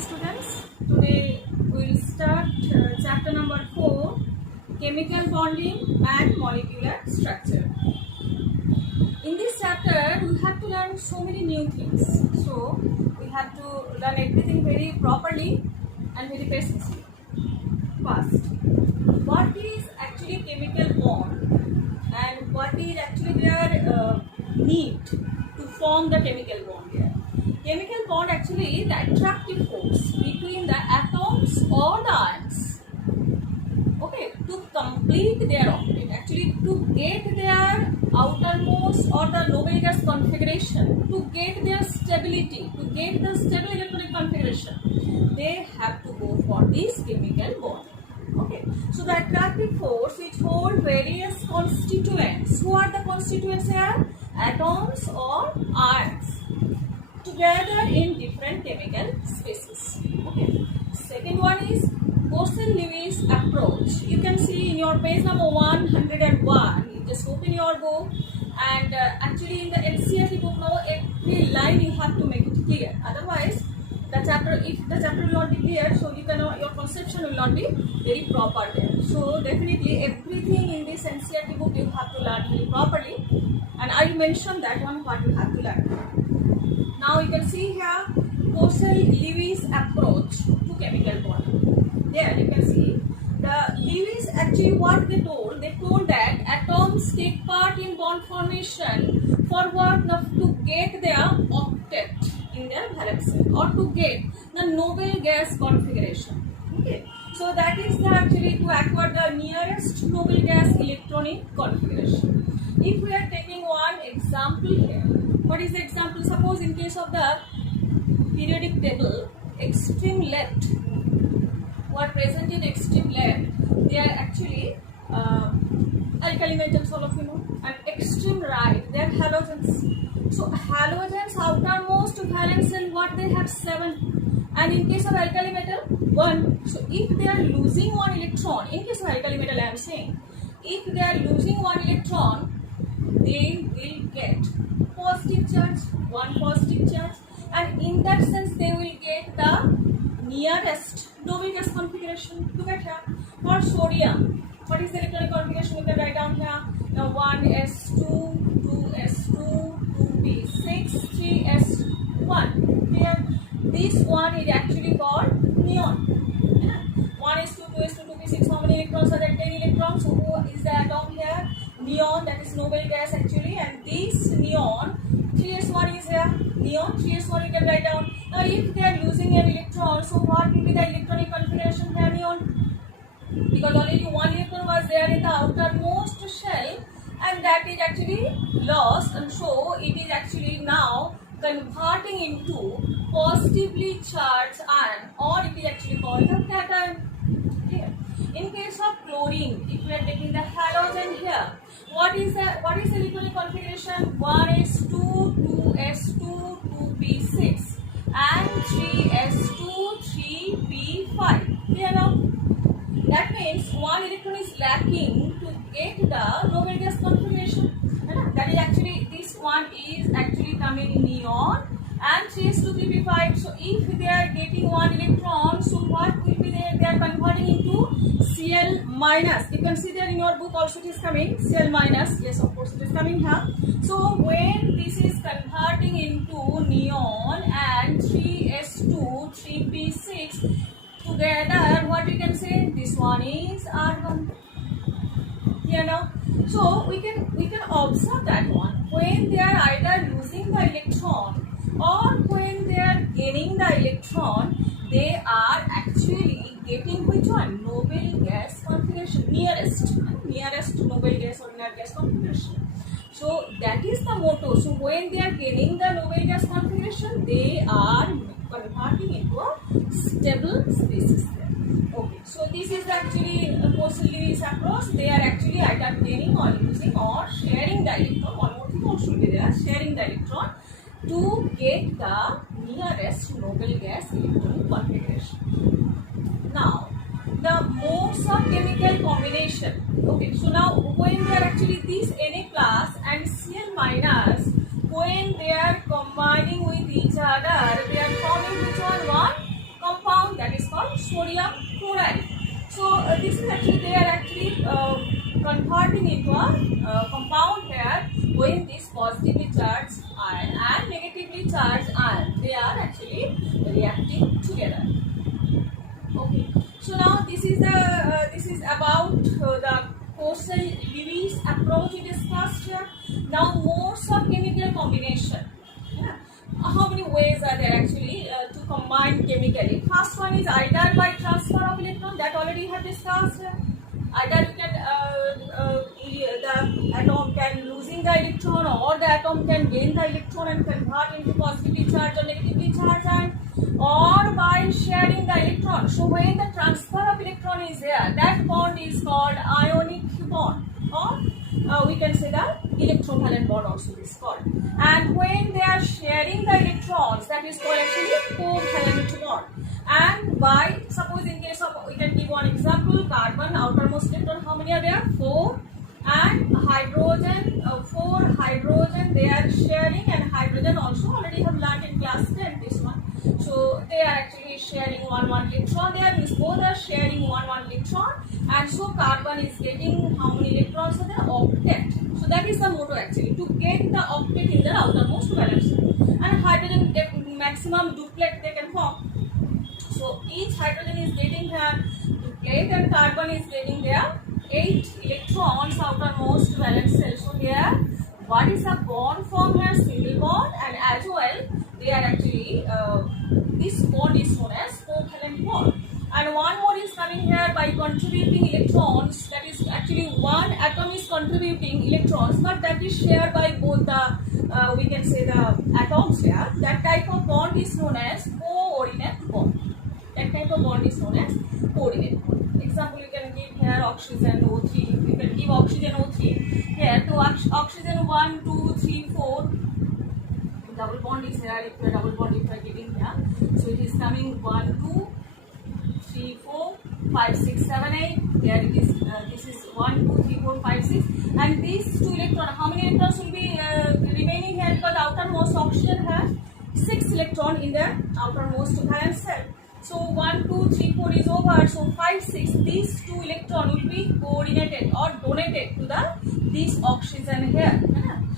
students. Today we will start chapter number 4, chemical bonding and molecular structure. In this chapter we have to learn so many new things. So we have to learn everything very properly and very precisely. First, what is actually chemical bond and what is actually their need to form the chemical bond here. Chemical bond actually is the attractive force between the atoms or the ions, okay, to complete their orbit, actually to get their outermost or the noble gas configuration, to get their stability, to get the stable electronic configuration, they have to go for this chemical bond. Okay, so the attractive force which hold various constituents. Who are the constituents here? Atoms or ions together in different chemical species. Okay. Second one is Corson-Lewis approach. You can see in your page number 101. You just open your book and actually in the NCERT book now every line you have to make it clear. Otherwise, the chapter, if the chapter will not be clear, so you cannot, your conception will not be very proper there. So definitely everything in this NCERT book you have to learn very properly, and I mentioned that one what you have to learn. Now you can see here Corson-Lewis approach to chemical bond. There you can see the Lewis actually what they told that atoms take part in bond formation for what? To get their octet in their valence shell or to get the noble gas configuration. Okay, so that is the actually to acquire the nearest noble gas electronic configuration. If we are taking one example here, what is the example? Suppose in case of the periodic table, extreme left, what present in extreme left, they are actually alkali metals, all of you know, and extreme right, they are halogens. So halogens outermost valence shell, what they have 7, and in case of alkali metal 1. So if they are losing one electron, in case of alkali metal I am saying, if they are losing one electron, they will get positive charge, one positive charge, and in that sense they will get the nearest noble gas configuration. Look at here. For sodium, what is the electronic configuration? You can write down here. Now 1s2, 2s2, 2p6, 3s1. Here, this one is actually called neon. 1s2, 2s2, 2p6. How many electrons are there? 10 electrons. So who is the atom here? Neon, that is noble gas actually, and this neon 3s1 is here. Neon 3s1 you can write down. Now if they are losing an electron, so what will be the electronic configuration here? Neon, because only one electron was there in the outermost shell and that is actually lost, and so it is actually now converting into positively charged ion, or it is actually called the cation. Here. In case of chlorine, if we are taking the halogen here, what is the electronic configuration? 1s2, 2s2, 2p6 and 3s2, 3p5. Clear now? That means one electron is lacking to get the noble gas configuration. That is actually, this one is actually coming in neon and 3s2, 3p5. So if they are getting one electron, so what will be there? They are converting into Cl minus. You can see there in your book also it is coming Cl minus. Yes, of course it is coming here. So when this is converting into neon and 3s2, 3p6 together, what we can say? This one is R1. Here now. So we can observe that one. When they are either losing the electron or when they are gaining the electron, they are actually getting which one? Noble gas configuration, nearest noble gas or inert gas configuration. So that is the motto. So when they are gaining the noble gas configuration, they are converting into a stable species there. Okay, so this is actually Corson-Lewis approach. They are actually either gaining or losing or sharing the electron. One more thing also should be there, sharing the electron to get the nearest noble gas electronic configuration. Now, the modes of chemical combination. Okay, so now when they are actually this Na plus and Cl minus, when they are combining with each other, they are forming which one? One sodium chloride. So this is actually, they are actually converting into a compound here when this positively charged ion and negatively charged ion, they are actually reacting together. Okay, so now this is about the Coastal-Lewis approach we discussed here. Now modes of chemical combination. Yeah. How many ways are there actually to combine chemically? First one is either by transfer of electron, that already have discussed. Either you can the atom can losing the electron, or the atom can gain the electron and convert into positively charged or negatively charged ion, or by sharing the electron. So when the transfer of electron is there, that bond is called ionic bond, or we can say the electrovalent bond also is called. And when they are sharing the electrons, that is called actually covalent bond. And by, suppose in case of, we can give one example, carbon outermost electron, how many are there? 4. And hydrogen, 4 hydrogen they are sharing, and hydrogen also already have learned in class 10 this one. So they are actually sharing one electron there, means both are sharing one electron, and so carbon is getting how many electrons? So the octet. So that is the motto actually, to get the octet in the outermost valence shell. And hydrogen maximum duplet they can form. So each hydrogen is getting their duplet and carbon is getting their 8 electrons outermost valence shell. So here what is the bond formed here? Single bond, and as well they are actually this bond is known as covalent bond. And one more is coming here by contributing electrons, that is actually one atom is contributing electrons, but that is shared by both the we can say the atoms here. That type of bond is known as coordinate bond. That type of bond is known as coordinate bond. Example, you can give here oxygen O3. You can give oxygen O3 here to oxygen 1, 2, 3, 4. Double bond is here. If a double bond, if I giving here, so it is coming 1, 2, 3, 4, 5, 6, 7, 8. Here it is. This is 1, 2, 3, 4, 5, 6. And these 2 electrons, how many electrons will be remaining here? Because outermost oxygen has 6 electrons in the outermost valence shell. So 1, 2, 3, 4 is over. So 5, 6. These 2 electrons will be coordinated or donated to this oxygen here.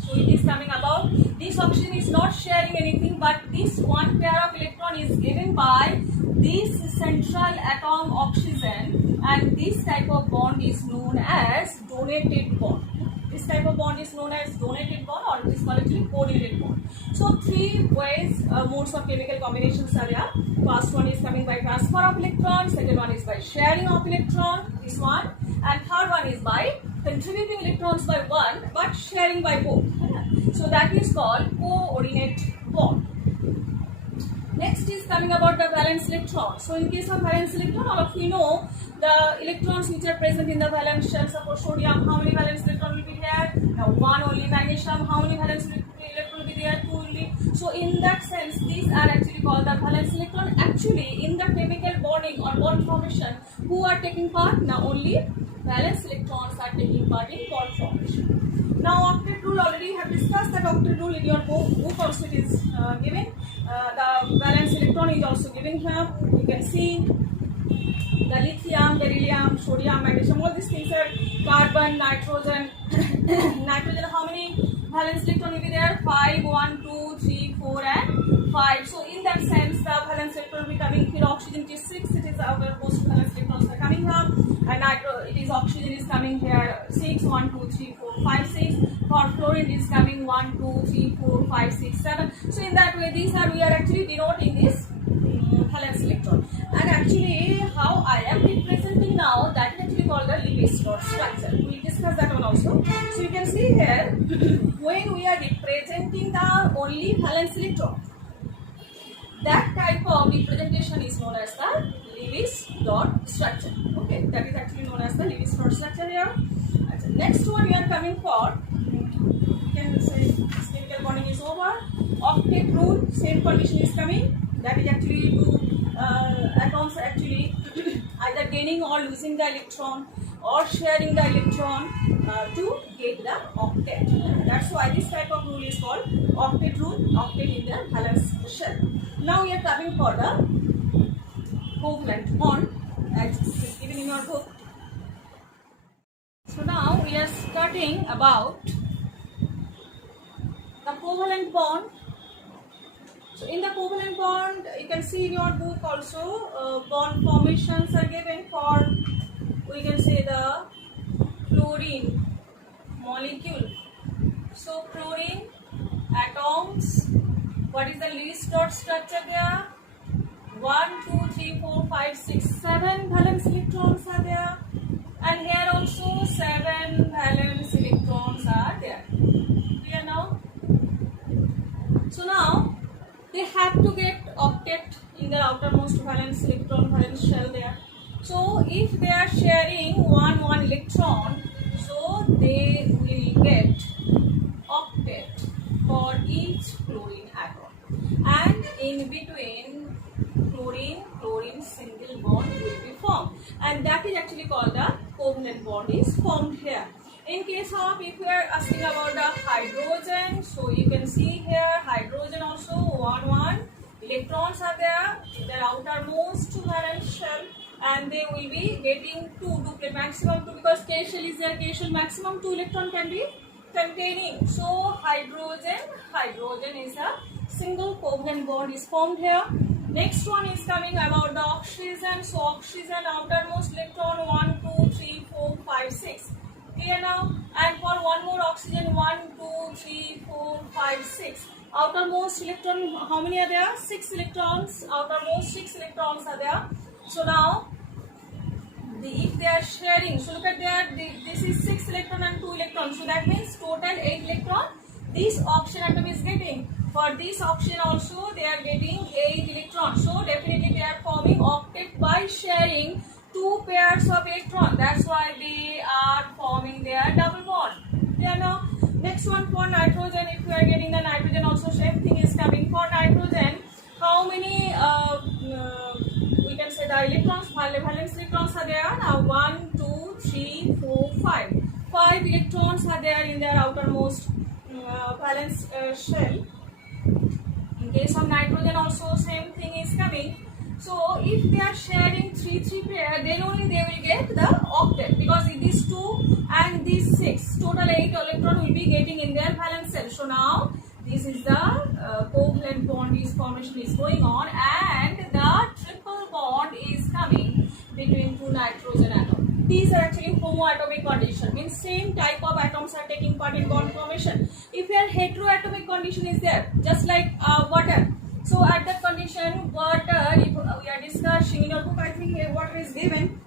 So it is coming about, this oxygen is not sharing anything, but this one pair of electron is given by this central atom oxygen, and this type of bond is known as donated bond. This type of bond is known as donated bond, or it is called actually coordinated bond. So 3 ways, modes of chemical combinations are there. First one is coming by transfer of electrons, second one is by sharing of electron, this one, and third one is by contributing electrons by one but sharing by both. So that is called coordinate bond. Next is coming about the valence electron. So in case of valence electron, all of you know the electrons which are present in the valence shell. Suppose sodium, how many valence electron will be there? Now 1 only. Magnesium, how many valence electron will be there? 2 only. So in that sense, these are actually called the valence electron. Actually, in the chemical bonding or bond formation, who are taking part? Now only valence electrons are taking part in bond formation. Now octet rule, already have discussed that octet rule in your book also it is given. The valence electron is also given here. You can see the lithium, beryllium, sodium, magnesium, all these things are carbon, nitrogen. Nitrogen, how many valence electron will be there? 5, 1, 2, 3, 4 and 5. So in that sense, the valence electron will be coming here. Oxygen is 6, it is outermost valence electrons are coming here. And it is oxygen is coming here 6, 1, 2, 3, 4, 5, 6. For fluorine it is coming 1, 2, 3, 4, 5, 6, 7. So in that way, these are, we are actually denoting this valence electron. And actually how I am representing now, that is actually called the Lewis dot structure. We will discuss that one also. So you can see here when we are representing the only valence electron, that type of representation is known as the Lewis dot structure. Okay, that is actually known as the Lewis dot structure here. And next one we are coming for, you can say this chemical bonding is over. Octet rule, same condition is coming. That is actually to atoms actually either gaining or losing the electron or sharing the electron to get the octet. That's why this type of rule is called octet rule, octet in the valence shell. Now we are coming for the covalent bond. your book. So now we are studying about the covalent bond. So in the covalent bond, you can see in your book also bond formations are given for, we can say, the chlorine molecule. So chlorine atoms, what is the least dot structure there? 1, 2, 3, 4, 5, 6, 7 valence electrons are there, and here also 7 valence electrons are there. Clear now? So now they have to get octet in the outermost valence shell there. So if they are sharing one electron, so they will get octet for each chlorine atom, and in between chlorine single bond will be formed, and that is actually called the covalent bond is formed here. In case of, if you are asking about the hydrogen, so you can see here hydrogen also one electrons are there in their outermost valence shell, and they will be getting two maximum 2, because K shell is there, K shell maximum 2 electron can be containing. So hydrogen is a single covalent bond is formed here. Next one is coming about the oxygen. So oxygen outermost electron 1, 2, 3, 4, 5, 6. Clear now? And for one more oxygen 1, 2, 3, 4, 5, 6. Outermost electron, how many are there? 6 electrons. Outermost 6 electrons are there. So now, if they are sharing, so look at there, this is 6 electron and 2 electrons. So that means total 8 electron this oxygen atom is getting. For this oxygen also they are getting 8 electrons. So definitely they are forming octet by sharing 2 pairs of electrons. That's why they are forming their double bond. Yeah, now next one for nitrogen. If we are getting the nitrogen also, same thing is coming. For nitrogen, how many we can say the electrons, valence electrons are there? Now 1, 2, 3, 4, 5. 5 electrons are there in their outermost valence shell. In case of nitrogen also same thing is coming. So if they are sharing 3 pair, then only they will get the octet, because these 2 and these 6, total 8 electron will be getting in their valence shell. So now this is the covalent bond formation is going on, and the triple bond is coming between 2 nitrogen atoms. These are actually homoatomic condition, means same type of atoms are taking part in bond formation. If your heteroatomic condition is there, just like water. So at that condition, water, if we are discussing in your book, I think water is given.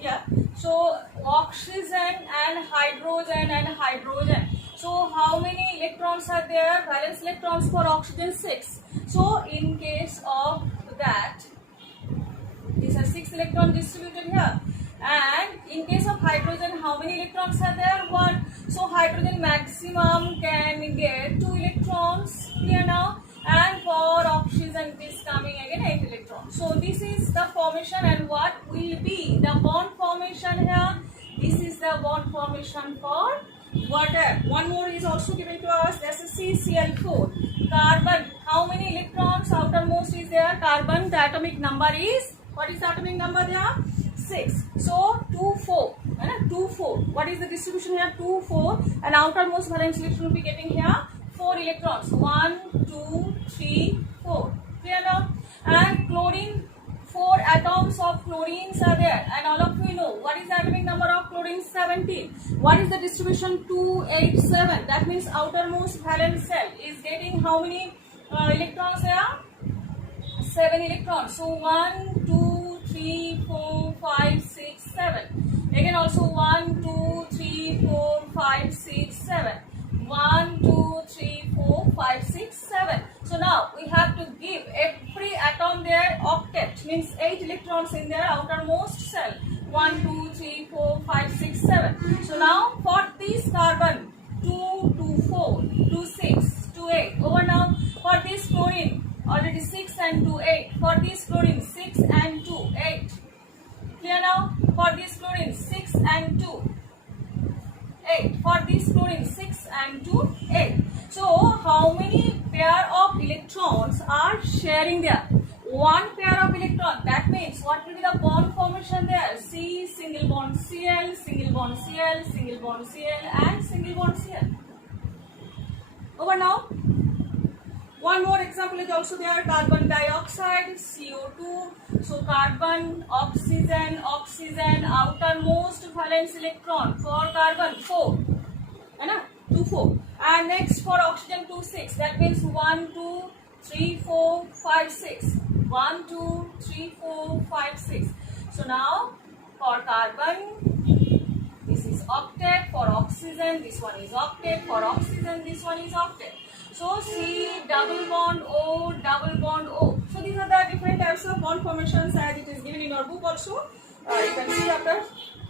Yeah. So oxygen and hydrogen. So how many electrons are there? Valence electrons for oxygen 6. So in case of that, these are 6 electrons distributed here. And in case of hydrogen, how many electrons are there? 1. So hydrogen maximum can get 2 electrons here now. And for oxygen it is coming again 8 electrons. So this is the formation, and what will be the bond formation here? This is the bond formation for water. One more is also given to us. That's a CCl4. Carbon, how many electrons outermost is there? Carbon, the atomic number is, what is the atomic number there? 6. So 2, 4. 2, 4. What is the distribution here? 2, 4. And outermost valence electron will be getting here 4 electrons. 1, 2, 3, 4. Clear now? And chlorine, 4 atoms of chlorines are there. And all of you know what is the atomic number of chlorine? 17. What is the distribution? 2, 8, 7. That means outermost valence cell is getting how many electrons there? 7 electrons. So 1, 2, 3, 4, 5, 6, 7. Again also 1, 2, 3, 4, 5, 6, 7. 1, 2, 3, 4, 5, 6, 7. So now we have to give every atom their octet, means 8 electrons in their outermost cell. 1, 2, 3, 4, 5, 6, 7. So now for this carbon, 2, 2, 4, 2, 6, 2, 8. Over now for this chlorine, already 6 and 2, 8. For this chlorine, 6 and 2, 8. Clear now? For this chlorine, 6 and 2, 8. For this chlorine, 6 and 2, 8. So how many pair of electrons are sharing there? One pair of electrons electron. That means what will be the bond formation there? C, single bond Cl, single bond Cl, single bond Cl, and single bond Cl. Over now. One more example is also there, carbon dioxide, CO2. So carbon, oxygen, oxygen, outermost valence electron for carbon 4, है ना, 2 4. And next for oxygen 2 6. That means 1 2 3 4 5 6. 1 2 3 4 5 6. So now for carbon, this is octet. For oxygen, this one is octet. For oxygen, this one is octet. So C double bond O, double bond O. So these are the different types of bond formations as it is given in our book also. You can see after.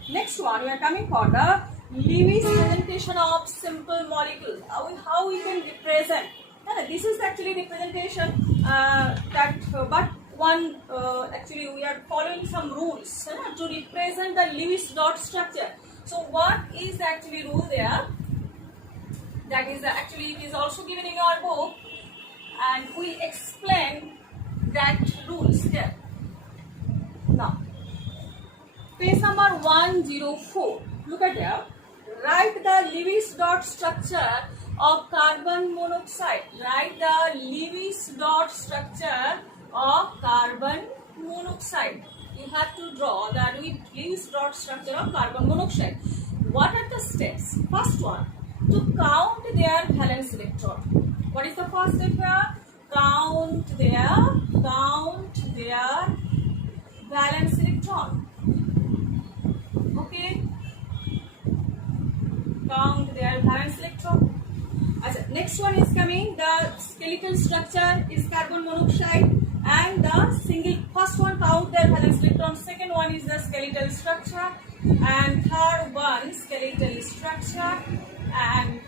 Next one, we are coming for the Lewis presentation of simple molecule. How we can represent. This is actually representation but one actually we are following some rules to represent the Lewis dot structure. So what is the actually rule there? That is actually it is also given in our book, and we explain that rules here. Now, page number 104. Look at there. Write the Lewis dot structure of carbon monoxide. Write the Lewis dot structure of carbon monoxide. You have to draw the Lewis dot structure of carbon monoxide. What are the steps? First one, to count their valence electron. What is the first step here? Count their valence electron. Okay. Count their valence electron. Next one is coming. The skeletal structure is carbon monoxide, and the single first one count their valence electron. Second one is the skeletal structure, and third one skeletal structure, and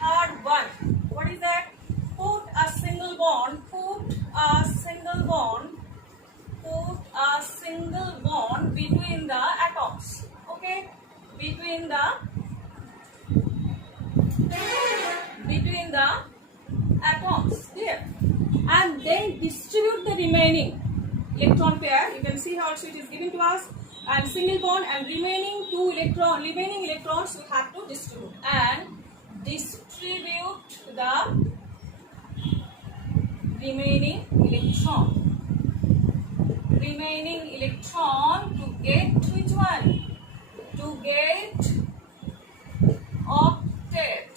third one, what is that? Put a single bond. Put a single bond between the atoms. Okay, between the atoms here, and then distribute the remaining electron pair. You can see how also it is given to us, and single bond, and remaining electrons we have to distribute, and distribute the remaining electron to get which one? To get octet.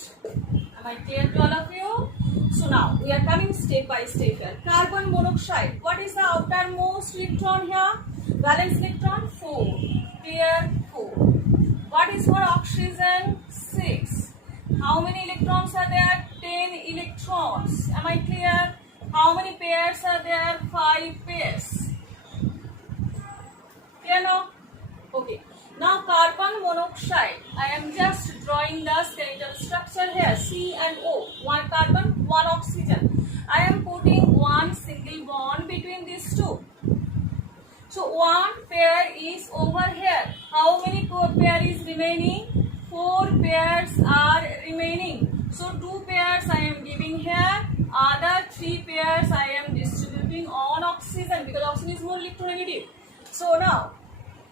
Am I clear to all of you? So now we are coming step by step here. Carbon monoxide. What is the outermost electron here? Valence electron 4. Pair 4. What is for oxygen? 6. How many electrons are there? 10 electrons. Am I clear? How many pairs are there? 5 pairs. Clear now? Okay. Now carbon monoxide. I am just drawing the skeletal structure here. C and O. One carbon, one oxygen. I am putting one single bond between these two. So one pair is over here. How many pair is remaining? 4 pairs are remaining. So 2 pairs I am giving here. Other 3 pairs I am distributing on oxygen, because oxygen is more electronegative. So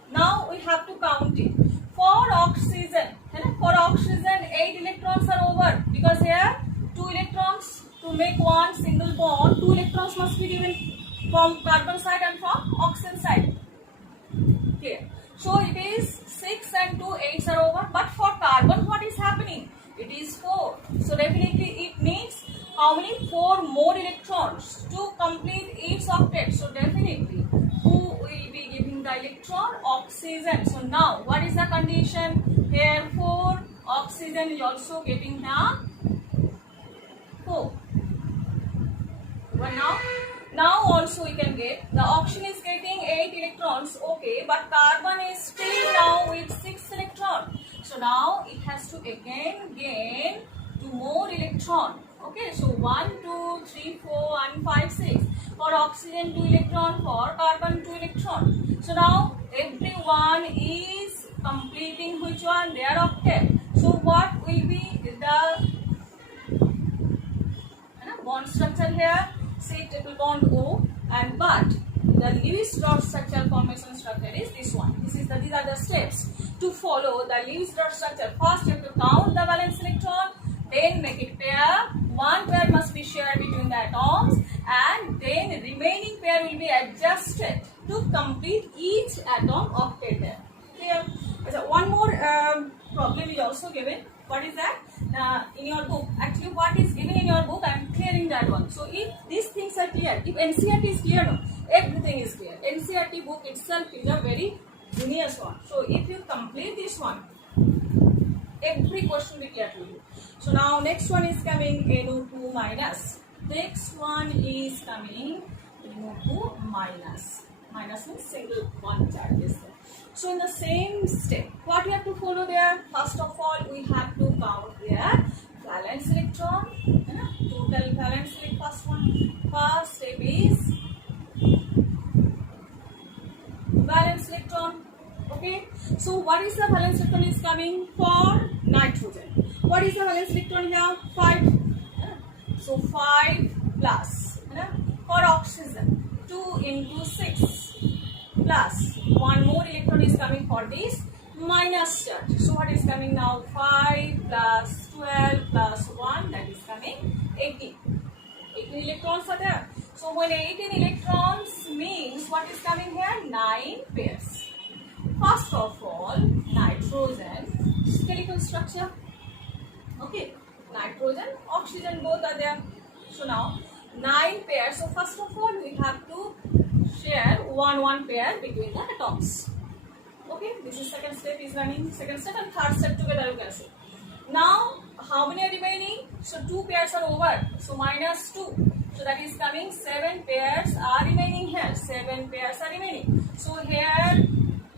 now we have to count it. For oxygen, 8 electrons are over, because here 2 electrons to make one single bond. 2 electrons must be given from carbon side and from oxygen side. Okay. So it is 6 and 2 8s are over. But for carbon, what is happening? It is 4. So definitely it needs how many? 4 more electrons to complete its octet. So definitely who will be giving the electron? Oxygen. So now what is the condition? Here 4. Oxygen is also getting the 4. But now also we can get the oxygen is getting 8 electrons. Okay, but carbon is still now with 6 electrons. So now it has to again gain 2 more electron. Okay, so 1, 2, 3, 4, and 5, 6. For oxygen 2 electron, for carbon 2 electron. So now everyone is completing which one? Their octet. So what will be the bond structure here? Say triple bond O, and but the Lewis dot structure is this one. These are the steps to follow the Lewis dot structure. First, you have to count the valence electron, then make it pair. One pair must be shared between the atoms, and then remaining pair will be adjusted to complete each atom octet there. Clear? So one more problem is also given. What is that? In your book, actually what is given in your book, I am clearing that one. So if these things are clear, if NCERT is clear, no, everything is clear. NCERT book itself is a very genius one. So if you complete this one, every question will be clear to you. So now next one is coming NO2 minus. Next one is coming NO2 minus. Minus means single bond charge is there. So in the same step, what we have to follow there? First of all, we have to count their valence electron. Total valence electron. First one. First step is valence electron. Okay. So what is the valence electron is coming for nitrogen? What is the valence electron here? 5. So 5 plus. For oxygen, 2 into 6. Plus 1 more electron is coming for this minus charge. So what is coming now? 5 plus 12 plus 1, that is coming 18. 18 electrons are there. So when 18 electrons means what is coming here? 9 pairs. First of all, nitrogen skeletal structure. Okay, nitrogen, oxygen both are there. So now 9 pairs. So first of all, we have to share one pair between the atoms. Okay, this is second step is running. Second step and third step together you can say. Now how many are remaining? So 2 pairs are over. So minus 2. So that is coming 7 pairs are remaining here. 7 pairs are remaining. So here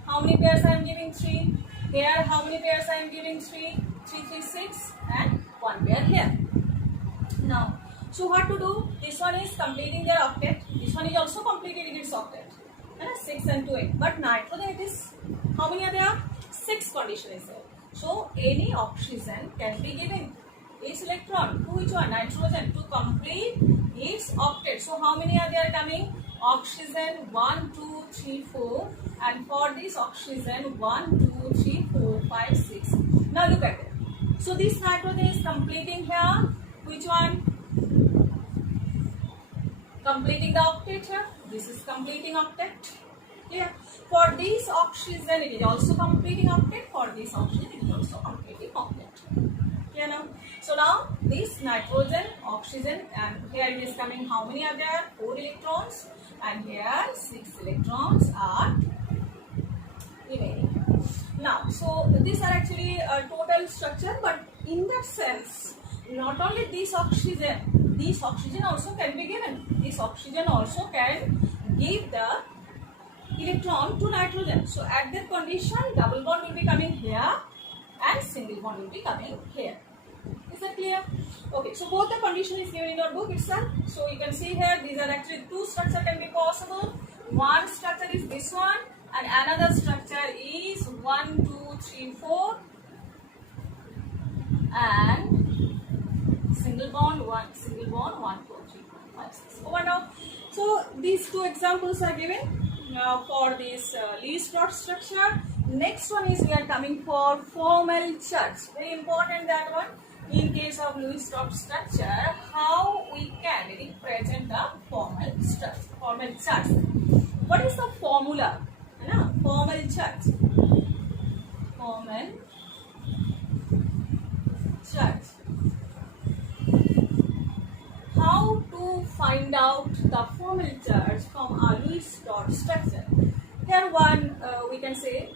how many pairs I am giving? 3. Here how many pairs I am giving? 3. 3, 3, 6 and 1 pair here. Now, so what to do? This one is completing their octet. This one is also completing its octet. 6 and 2, 8. But nitrogen it is, how many are there? 6 condition is there. So any oxygen can be given its electron to which one? Nitrogen to complete its octet. So how many are there coming? Oxygen 1, 2, 3, 4. And for this oxygen 1, 2, 3, 4, 5, 6. Now look at it. So this nitrogen is completing here. Which one? Completing the octet here. This is completing octet. Yeah. For this oxygen it is also completing octet. For this oxygen it is also completing octet. Yeah, now. So now this nitrogen, oxygen, and here it is coming. How many are there? 4 electrons. And here 6 electrons are remaining. Now, so these are actually a total structure, but in that sense, not only this oxygen also can be given. This oxygen also can give the electron to nitrogen. So at that condition, double bond will be coming here and single bond will be coming here. Is that clear? Okay, so both the condition is given in your book itself. So you can see here, these are actually 2 structure can be possible. One structure is this one and another structure is 1, 2, 3, 4 and single bond 1, 4, 3, 5, 6. Over now. So these 2 examples are given for this Lewis dot structure. Next one is we are coming for formal charge. Very important that one. In case of Lewis dot structure, how we can represent the formal structure, formal charge. What is the formula? Formal charge. Formal charge. How to find out the formal charge from a Lewis dot structure? Here one we can say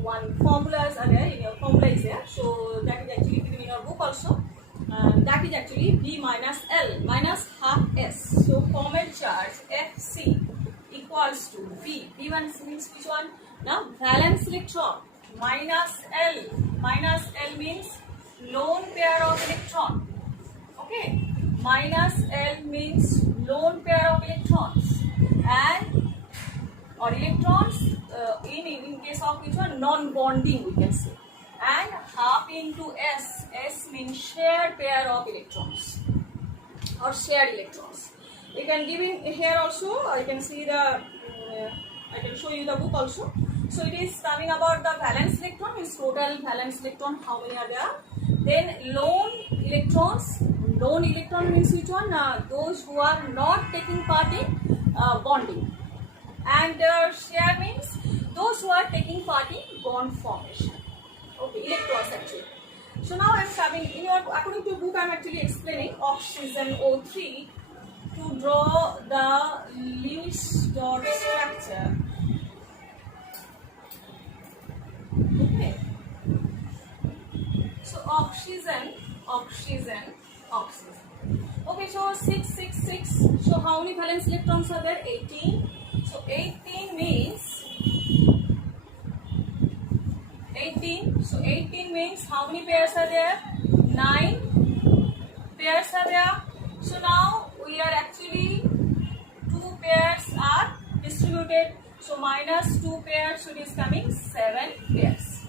one formulas are there. In your formula is there, so that is actually given in your book also. That is actually B minus L minus half S. So formal charge Fc equals to V. V1 means which one? Now valence electron minus L. Minus L means lone pair of electron. Okay. Minus L means lone pair of electrons and or electrons in case of which one? Non-bonding we can say. And half into S. S means shared pair of electrons or shared electrons. You can give in here also. I can see the I can show you the book also. So it is coming about the valence electron, is total valence electron, how many are there. Then lone electrons. Lone electron means which one? Those who are not taking part in bonding. And share means those who are taking part in bond formation. Okay, electrons actually. So now I am having, in your, according to book I am actually explaining oxygen O3 to draw the Lewis dot structure. Okay. So oxygen. Okay, so 666. So how many valence electrons are there? 18. So 18 means 18. So 18 means how many pairs are there? 9 pairs are there. So now we are actually 2 pairs are distributed. So minus 2 pairs, so it is coming 7 pairs.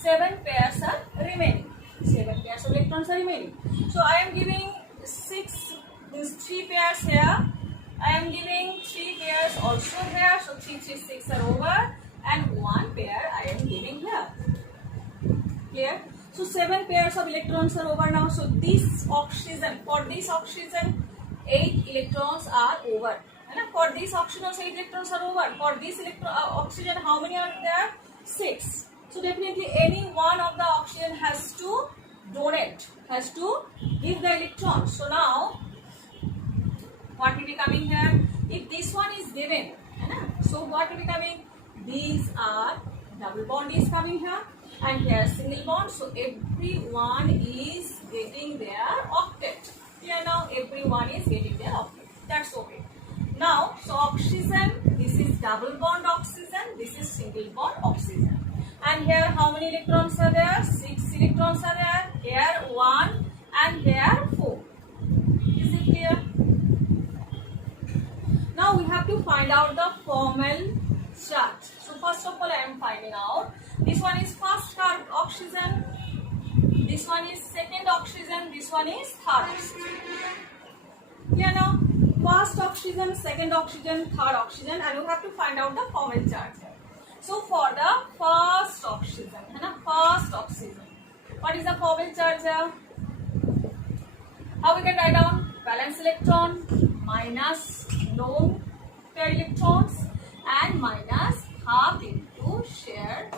7 pairs are remaining. 7 pairs of electrons are remaining. So I am giving 3 pairs here. I am giving 3 pairs also here. So 3, 3, 6 are over. And 1 pair I am giving here. Clear? So 7 pairs of electrons are over now. So this oxygen, for this oxygen, 8 electrons are over. And for this oxygen also 8 electrons are over. For this oxygen, how many are there? 6. So definitely any one of the oxygen has to donate, has to give the electrons. So now, what will be coming here? If this one is given, so what will be coming? These are double bond is coming here, and here single bond. So everyone is getting their octet. Here now everyone is getting their octet. That's okay. Now, so oxygen, this is double bond oxygen, this is single bond oxygen. And here how many electrons are there? 6 electrons are there. Here 1 and here 4. Is it clear? Now we have to find out the formal charge. So first of all I am finding out. This one is first oxygen. This one is second oxygen. This one is third oxygen. Here now, first oxygen, second oxygen, third oxygen, and we have to find out the formal charge. So for the first oxygen, what is the formal charge here? How we can write down? Valence electron minus lone pair electrons and minus half into shared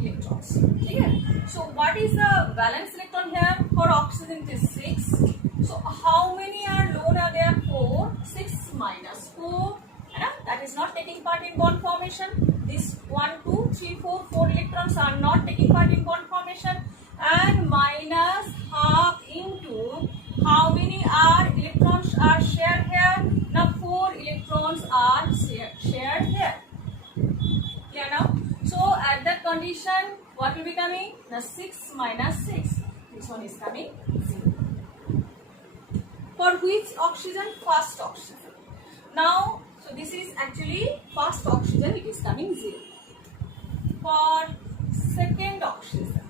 electrons. Clear? So what is the valence electron here? For oxygen it is 6. So how many are lone are there? 4. 6 minus 4. That is not taking part in bond formation. This 1, 2, 3, 4, 4 electrons are not taking part in bond formation, and minus half into how many are electrons are shared here? Now 4 electrons are shared here. Clear now? So at that condition, what will be coming? The 6 minus 6. This one is coming 0. For which oxygen? First oxygen. Now, so this is actually first oxygen, it is coming 0. For second oxygen.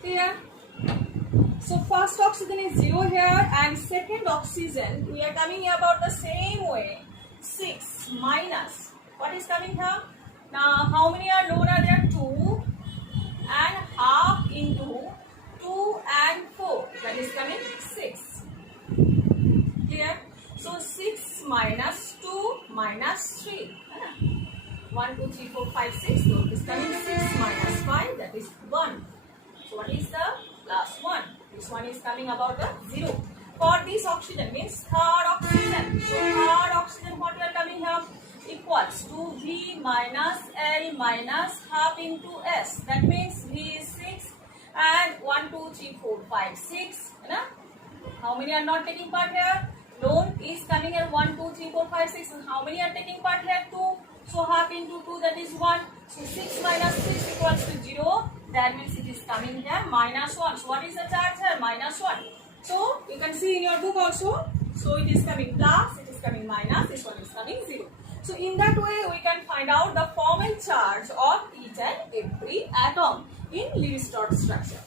Clear? So first oxygen is 0 here, and second oxygen, we are coming about the same way. 6 minus, what is coming here? Now how many are lone are there? 2 and half into 2 and 4, that is coming 6. Clear? So 6 minus 2 minus 3. 1, 2, 3, 4, 5, 6. So it is coming 6 minus 5, that is 1. So what is the last one? This one is coming about the 0. For this oxygen means third oxygen. So third oxygen, what we are coming here? Equals to V minus L minus half into S. That means V is 6 and 1, 2, 3, 4, 5, 6. How many are not taking part here? Lone is coming here 1, 2, 3, 4, 5, 6. And how many are taking part here? 2. So half into 2, that is 1. So 6 minus 6 equals to 0. That means it is coming here minus 1. So what is the charge here? Minus 1. So you can see in your book also. So it is coming plus, it is coming minus, this one is coming 0. So in that way we can find out the formal charge of each and every atom in Lewis dot structure.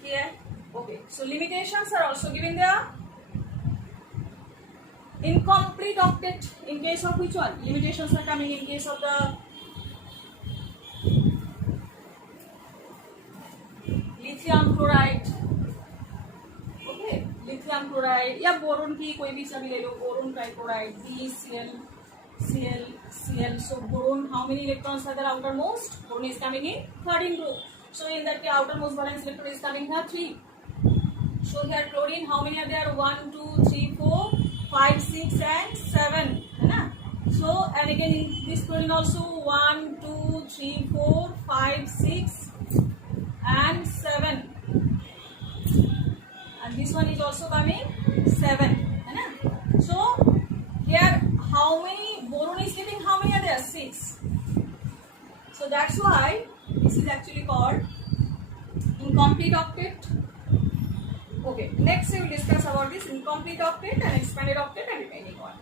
Clear? Okay. So limitations are also given there. incomplete octet in case of which one? Limitations are coming in case of the lithium chloride. Okay, lithium chloride या boron की कोई भी सभी ले लो, boron trichloride, Cl. So boron, how many electrons are there outermost? Boron is coming in 13 group. So in that case, outermost valence electron is coming here 3. So here chlorine, how many are there? 1, 2, 3, 4, 5, 6 and 7. है So and again in this chlorine also 1, 2, 3, 4, 5, 6 and 7. And this one is also coming 7. है So here how many boron is getting? How many are there? 6. So that's why this is actually called incomplete octet. Okay, next we will discuss about this incomplete octet and expanded octet and remaining one.